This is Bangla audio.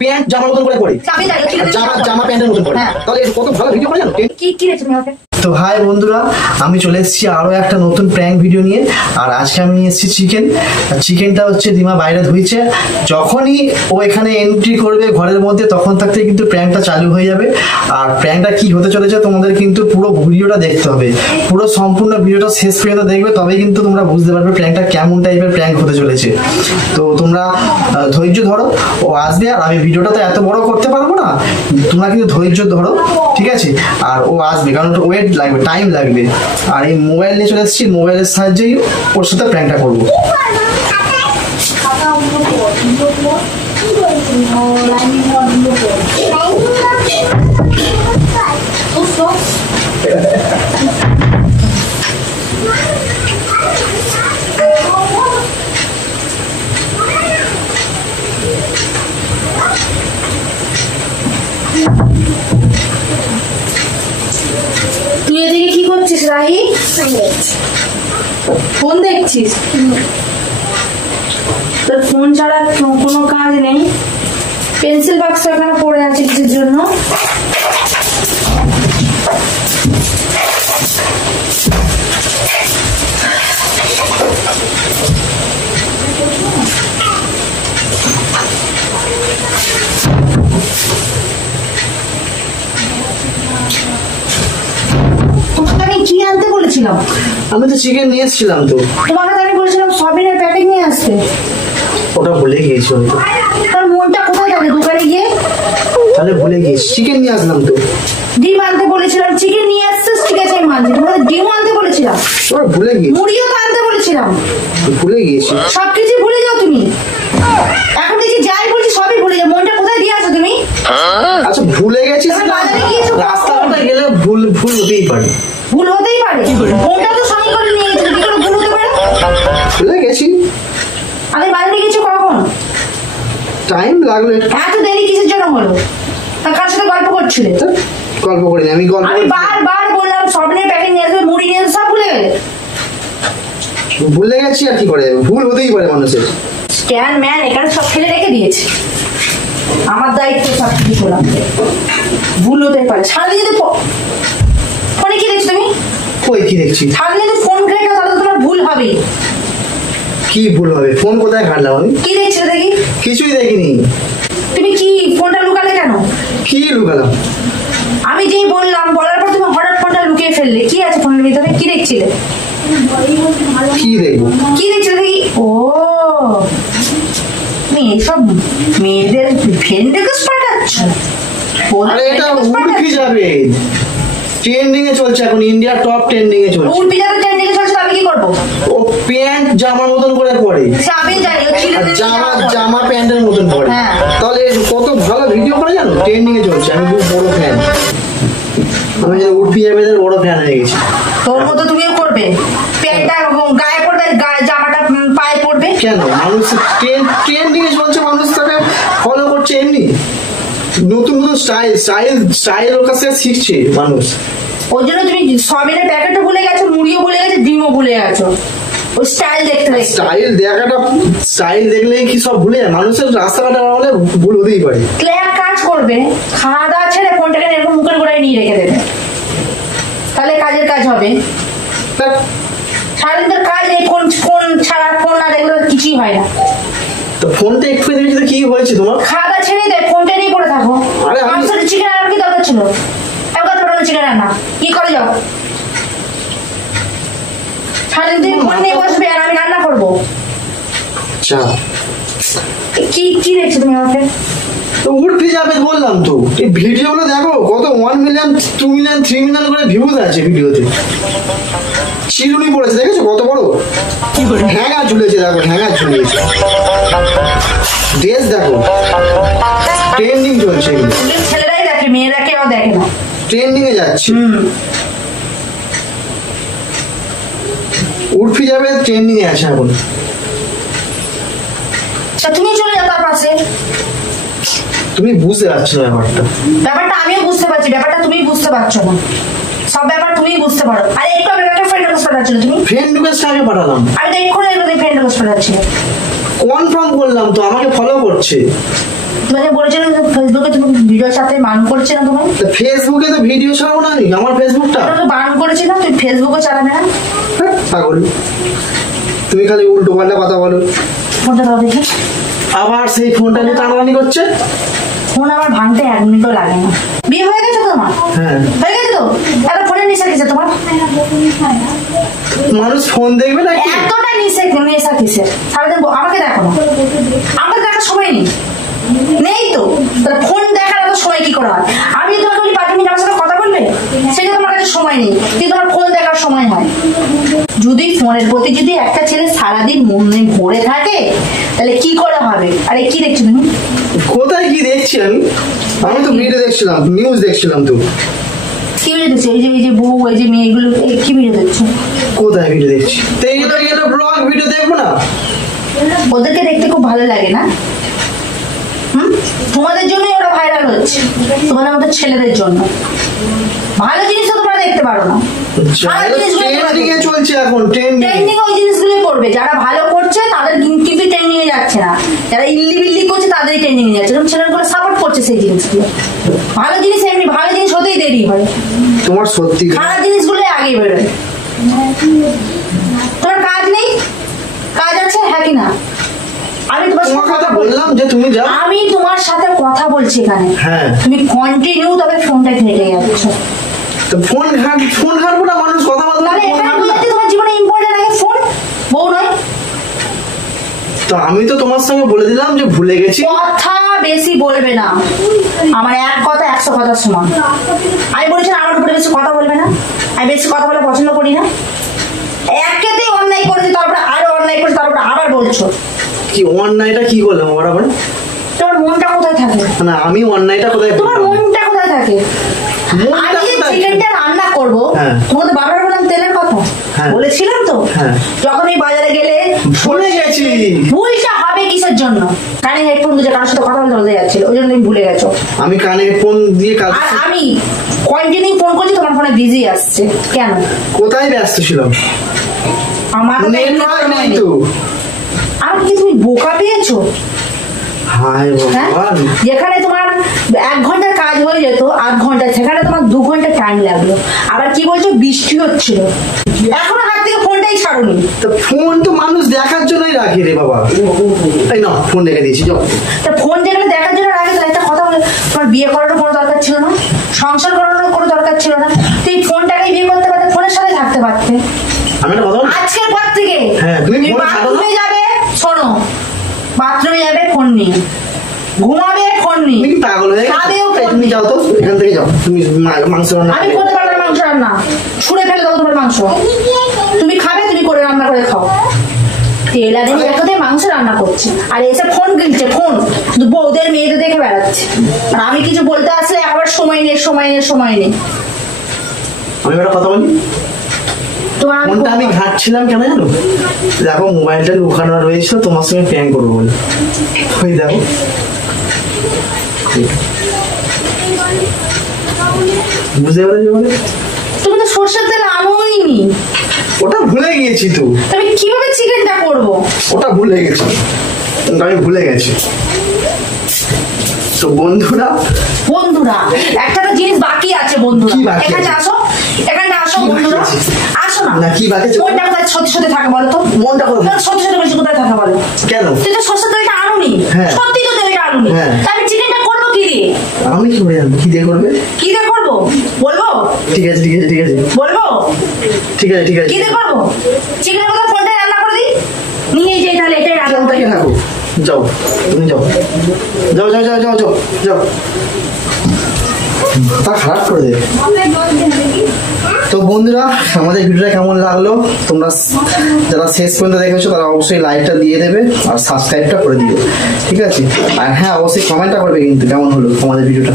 প্যান্ট জামার মতন করে পরে, জামা প্যান্টের মতন পরে, তাহলে কত ভালো ভিডিও করে জানো। কি রেখেছো তুমি আমাকে? তো হাই বন্ধুরা, আমি চলে এসেছি আরো একটা নতুন প্র্যাঙ্ক ভিডিও নিয়ে। আর আজকে আমি নিয়ে এসেছি চিকেন। চিকেনটা হচ্ছে দিমা বাইরে ধুইছে, যখনই ও এখানে এন্ট্রি করবে ঘরের মধ্যে তখন থাকতে কিন্তু প্র্যাঙ্কটা চালু হয়ে যাবে। আর প্র্যাঙ্কটা কি হতে চলেছে তোমাদের কিন্তু পুরো ভিডিওটা দেখতে হবে, পুরো সম্পূর্ণ ভিডিওটা শেষ পর্যন্ত দেখবে, তবেই কিন্তু তোমরা বুঝতে পারবে প্র্যাঙ্কটা কেমন টাইপের প্র্যাঙ্ক হতে চলেছে। তো তোমরা ধৈর্য ধরো, ও আসবে। আর আমি ভিডিওটা তো এত বড় করতে পারবো না, তোমরা কিন্তু ধৈর্য ধরো, ঠিক আছে? আর ও আসবে, কারণ ওয়েট লাগবে, টাইম লাগবে। আর এই মোবাইল নিয়ে চলে এসেছি, মোবাইলের সাহায্যেই ওর সাথে প্র্যাঙ্কটা করবো। তুই এদিকে কি করছিস রাহি? ফোন দেখছিস? তোর ফোন ছাড়া কোনো কাজ নেই? পেন্সিল বাক্স এখানে পড়ে আছে কিছুর জন্য। কি আনতে বলেছিলাম? আমি তো চিকেন নিয়ে এসেছিলাম। তো তোমাকে তো আমি বলেছিলাম সবিনের প্যাকেট নিয়ে আসতে। ওটা ভুলে গিয়েছি আমি তো। তার মনটা কোথায় যাবে দোকানে গিয়ে? তাহলে ভুলে গিয়েছি, চিকেন নিয়ে আসলাম তো। ডিম আনতে বলেছিলাম, চিকেন নিয়ে আসছিস, ঠিক আছে আমি মানছি। তোমাকে ডিম আনতে বলেছিলাম, ওরা ভুলে গিয়েছি। মুড়িও তো আনতে বলেছিলাম, ভুলে গিয়েছি। সবকিছু ভুলে যাও তুমি। এখন দেখি যাই বলছি সবই ভুলে যাও। মনটা কোথায় দিয়ে আসো তুমি? আচ্ছা ভুলে গেছি, রাস্তাঘাটে গেলে ভুল হতেই পারে। ভুল হতেই পারে, মনটা তো সঙ্গে করে নিয়ে গেছো, কি করে ভুল হতে পারে? ভুলে গেছি। আমি বাইরে গেছি কখন? টাইম লাগলো। এত দেরি কিসের জন্য হলো? কার সাথে গল্প করছিলে? গল্প করিনি আমি, আমি বারবার বললাম সবিনের প্যাকেট নিয়ে আসবে, মুড়ি নিয়ে সব ভুলে গেলে। ভুলে গেছি আর কি করে, ভুল হতেই পারে মানুষের। স্ক্যান ম্যান এখানে সব ফেলে রেখে দিয়েছে, আমার দায়িত্ব সব কিছু করলাম। ভুল হতে পারে। সারাদিন যদি ফোনে কি দেখছো তুমি? কই কি দেখছি? সারাদিন যদি ফোন ঘেটে তাহলে তোমার ভুল হবে। কি ভুল হবে? ফোন কোথায় ঘাটলাম আমি? কি দেখছিলে দেখি? কিছুই দেখিনি। তুমি কি ফোনটা লুকালে কেন? কি লুকালাম? আমি যেই বললাম, বলার পর তুমি হঠাৎ ফোনটা লুকিয়ে ফেললে। কি আছে ফোনের ভিতরে? কি দেখছিলে? কি দেখবো? কি দেখছিলে দেখি? ও তুমি এইসব মেয়েদের ফ্রেন্ড রিকোয়েস্ট পাঠাচ্ছ? আরে এটা উড়পি যাবে, ট্রেন্ডিং এ চলছে এখন, ইন্ডিয়া টপ ট্রেন্ডিং এ চলছে। উড়পি যাবে ট্রেন্ডিং এ চলছে, আমি কি করবো? ও প্যান্ট জামার মতন করে পরে, আমি জানি জামা প্যান্টের মতন পরে, তাহলে কত ভালো ভিডিও করে জানো, ট্রেন্ডিং এ চলছে। আমি খুব বড় ফ্যান, আমি উড়পি যাবে বড় ফ্যান হয়ে গেছি। তোর মতো তুমিও করবে? প্যান্টটা গায়ে পড়বে, জামাটা পায়ে পড়বে কেন? মানুষ ট্রেন্ডিং এ চলছে, মানুষ তাকে ফলো করছে, এমনি নতুন নতুন স্টাইল ওর কাছে শিখছে মানুষ। ওই জন্য তুমি সবিনের প্যাকেটও ভুলে গেছো, মুড়িও ভুলে গেছো, ডিমও ভুলে গেছো। ওই স্টাইল স্টাইল দেখলে কি সব ভুলে যায়? মানুষের রাস্তাঘাটে হলে ভুল হতেই পারে। এক কাজ করবে, খাওয়া দাওয়া ছেড়ে ফোনটাকে এরকম মুখের গোড়ায় নিয়ে রেখে দেবে, তাহলে কাজের কাজ হবে। সারাদিন তোর কাজ এই ফোন ছাড়া, ফোন না দেখলে কিছুই হয় না। তো ফোনটা একটু দেখেছি তো কি হয়েছে তোমার? খাওয়া দাওয়া ছেড়ে দেয়, ফোনটা নিয়ে পড়ে থাকো। চিকেন আর কি দরকার ছিল? চিকেন রান্না কি করে যাও? সারাদিন তুমি ফোন নিয়ে বসবে আর আমি রান্না করবো। কি দেখছো তুমি আমাকে? উঠে যাবে বললাম তো। এই ভিডিও গুলো দেখো, কত 1 মিলিয়ন 2 মিলিয়ন 3 মিলিয়ন করে ভিউজ আছে ভিডিওতে। চিরুনি পড়েছে, দেখেছো কত বড়? ঠ্যাঙা ঝুলেছে, দেখো ঠ্যাঙা ঝুলিয়েছে। ড্রেস দেখো, ট্রেন্ডিং চলছে। ছেলেরাই দেখে, মেয়েরা কেউ দেখে না। ট্রেন্ডিং এ যাচ্ছে। উর্ফি যাবে ট্রেন্ডিং এ আছে এখন। তুমি চলে যাও তার পাশে। তুমি বুঝতে পারছো না ব্যাপারটা? আমিও বুঝতে পারছি ব্যাপারটা, তুমি বুঝতে পারছো না। সব ব্যাপার তুমি বুঝতে পারো। আর একটু আগে একটা ফ্রেন্ড রিকোয়েস্ট পাঠাচ্ছিল, তুমি ফ্রেন্ড রিকোয়েস্ট আগে পাঠালাম। আমি তো এক্ষুনি ফ্রেন্ড রিকোয়েস্ট পাঠাচ্ছি। কনফার্ম করলাম তো, আমাকে ফলো করছে। তোমাকে বলেছিলাম ফেসবুকে তুমি ভিডিও সাথে বান করছে না তোমার? ফেসবুকে তো ভিডিও ছাড়বো না আমি, আমার ফেসবুকটা তোমাকে বান করেছিলাম, তুমি ফেসবুকে চালাবে না। পাগল তুমি, খালি উল্টো পাল্টা কথা বলো। ফোনটা দাও দেখি। আবার সেই ফোনটা নিয়ে টানাটানি করছে। ফোন আমার ভাঙতে 1 মিনিটও লাগে না। বিয়ে হয়ে গেছে তোমার? হ্যাঁ হয়ে গেছে তো। এত ফোনের নেশা কিসে তোমার? মানুষ ফোন দেখবে না? এতটা নেশা কিসে? সারাদিন আমাকে দেখো না, আমাকে দেখার সময় নেই তো। তাহলে ফোন দেখার এত সময় কি করা হয়? আমি তোমাকে বলি 5 মিনিট আমার সাথে কথা বলবে, সেটা তোমার কাছে সময় নেই, কিন্তু তোমার ফোন দেখার সময় হয়। যদি ফোনের প্রতি যদি একটা ছেলে সারাদিন মনে ভরে থাকে তাহলে কি করে হবে? আরে কি দেখছো তুমি? কোথায় কি দেখছি আমি? আমি তো ভিডিও দেখছিলাম, নিউজ দেখছিলাম। তো কি ভিডিও দেখছো? এই যে বউ, এই যে মেয়ে, এগুলো কি ভিডিও দেখছো? কোথায় ভিডিও দেখছি? তো এইগুলো ব্লগ ভিডিও দেখবো না? ওদেরকে দেখতে খুব ভালো লাগে না? তোমাদের জন্যই ওরা ভাইরাল হচ্ছে, তোমাদের মতো ছেলেদের জন্য। ভালো জিনিস তো তোমরা দেখতে পারো না। চলছে এখন ট্রেন্ডিং, ওই জিনিসগুলোই করবে। যারা ভালো করছে তাদের কিন্তু ট্রেন্ডিং এ যাচ্ছে না, যারা ইল্লি বিল্লি করছে তাদেরই ট্রেন্ডিং এ যাচ্ছে। এরকম ছেলেগুলো সাপোর্ট করছে সেই জিনিসগুলো। ভালো জিনিস এমনি ভালো জিনিস হতেই দেরি হয়, তোমার সত্যি খারাপ জিনিসগুলোই আগে বেরোয়। তোমার কাজ নেই? কাজ আছে হ্যাঁ কি না? আমি তোমার সাথে কথা বললাম যে তুমি যাও, আমি তোমার সাথে কথা বলছি এখানে। হ্যাঁ তুমি কন্টিনিউ তবে ফোনটা ঘেটে যাচ্ছ। তো ফোন ঘাটবো না? মানুষ কথা বলতে তাহলে এখানে বলতে তোমার জীবনে ইম্পর্টেন্ট আগে ফোন, বউ নয়। তো আমি তো তোমার সঙ্গে বলে দিলাম যে ভুলে গেছি। কথা বেশি বলবে না, আমার এক কথা 100 কথা সমান। আমি বলেছি আমার উপরে বেশি কথা বলবে না, আমি বেশি কথা বলা পছন্দ করি না। একেতেই অন্যায় করেছি, তারপরে আরো অন্যায় করেছি, তারপরে আবার বলছো। কি অন্যায়টা কি করলাম আবার? আবার তোমার মনটা কোথায় থাকে? না আমি অন্যায়টা কোথায়? তোমার মনটা কোথায় থাকে? আমি যে চিকেনটা রান্না করবো, তোমাকে বারবার বললাম তেলের কথা, বলেছিলাম তো। যখন এই বাজারে গেলে ভুলে গেছি। ভুলটা হবে কিসের জন্য? কানে হেডফোন দিয়ে কারোর সাথে কথা বলতে যাচ্ছিল, ওই জন্য তুমি ভুলে গেছো। আমি কানে হেডফোন দিয়ে কাজ, আর আমি কন্টিনিউ ফোন করছি, তোমার ফোনে বিজি আসছে কেন? কোথায় ব্যস্ত ছিলাম? আমার নাই তো। আর কি তুমি বোকা পেয়েছো? যেখানে তোমার 1 ঘন্টার কাজ হয়ে যেত 8 ঘন্টা, সেখানে তোমার 2 ঘন্টা টাইম লাগলো। আবার কি বলছো বৃষ্টি হচ্ছিল, এখনো হাত থেকে ফোনটাই ছাড়োনি। তো ফোন তো মানুষ দেখার জন্যই রাখে রে বাবা। এই না ফোন রেখে দিয়েছি। তা ফোন যেখানে দেখার জন্য রাখে, তাহলে একটা কথা বলে, তোমার বিয়ে করারও কোনো দরকার ছিল না, সংসার করারও কোনো দরকার ছিল না। তুই ফোনটাকে বিয়ে করতে পারতে, ফোনের সাথে থাকতে পারতে। আজকের পর থেকে তুমি বাথরুমে যাবে, শোনো, বাথরুমে যাবে ফোন নিয়ে, ঘুমাবে ফোন নিয়ে, পাগল হয়ে গেছো? তুমি যাও তো, এখান থেকে যাও। তুমি মাংস রান্না, আমি করতে পারবো না মাংস রান্না, ছুঁড়ে ফেলে দাও তোমার মাংস। তুমি খাবে, তুমি করে রান্না করে খাও। তেল আগে একসাথে মাংস রান্না করছে, আর এসে ফোন কিনছে, ফোন শুধু বউদের মেয়েদের দেখে বেড়াচ্ছে। আর আমি কিছু বলতে আসলে একবার সময় নেই, সময় নেই, সময় নেই। আমি একটা কথা বলি, ফোনটা আমি ঘাটছিলাম কেন জানো? দেখো মোবাইলটা ওখানে রয়েছিল, তোমার সঙ্গে প্র্যাঙ্ক করবো বলে। ওই দেখো, বুঝতে পেরেছি বলে। তুমি তো সরষের তেল আনোইনি। ওটা ভুলে গিয়েছি তো। আমি কিভাবে চিকেনটা করবো? ওটা ভুলে গেছি, আমি ভুলে গেছি। তো বন্ধুরা একটা জিনিস বাকি আছে বন্ধুরা, এখানে আসো, এখানে আসো বন্ধুরা, আসো না। কি বাকি আছে? মনটা কোথায় সত্যি সত্যি থাকে বলো তো? মনটা কোথায় সত্যি সত্যি বেশি কোথায় থাকে বলো? কেন? তুই তো সরষের তেলটা আনুনি, সত্যি তো তেলটা আনুনি, আমি চিকেনটা করবো কি দিয়ে? আমি কি করে জানবো কি দিয়ে করবে? কি দিয়ে করবো বলবো? ঠিক আছে বলবো, ঠিক আছে কি দিয়ে করবো? চিকেনের কথা ফোনটা রান্না করে দিই, নিয়ে যাই, তাহলে এটাই রান্না করে থাকো। যাও তুমি যাও। তা খারাপ করে দেবে। তো বন্ধুরা, আমাদের ভিডিওটা কেমন লাগলো? তোমরা যারা শেষ পর্যন্ত দেখেছো তারা অবশ্যই লাইকটা দিয়ে দেবে আর সাবস্ক্রাইবটা করে দিও, ঠিক আছে? আর হ্যাঁ, অবশ্যই কমেন্টটা করবে কিন্তু কেমন হলো আমাদের ভিডিওটা।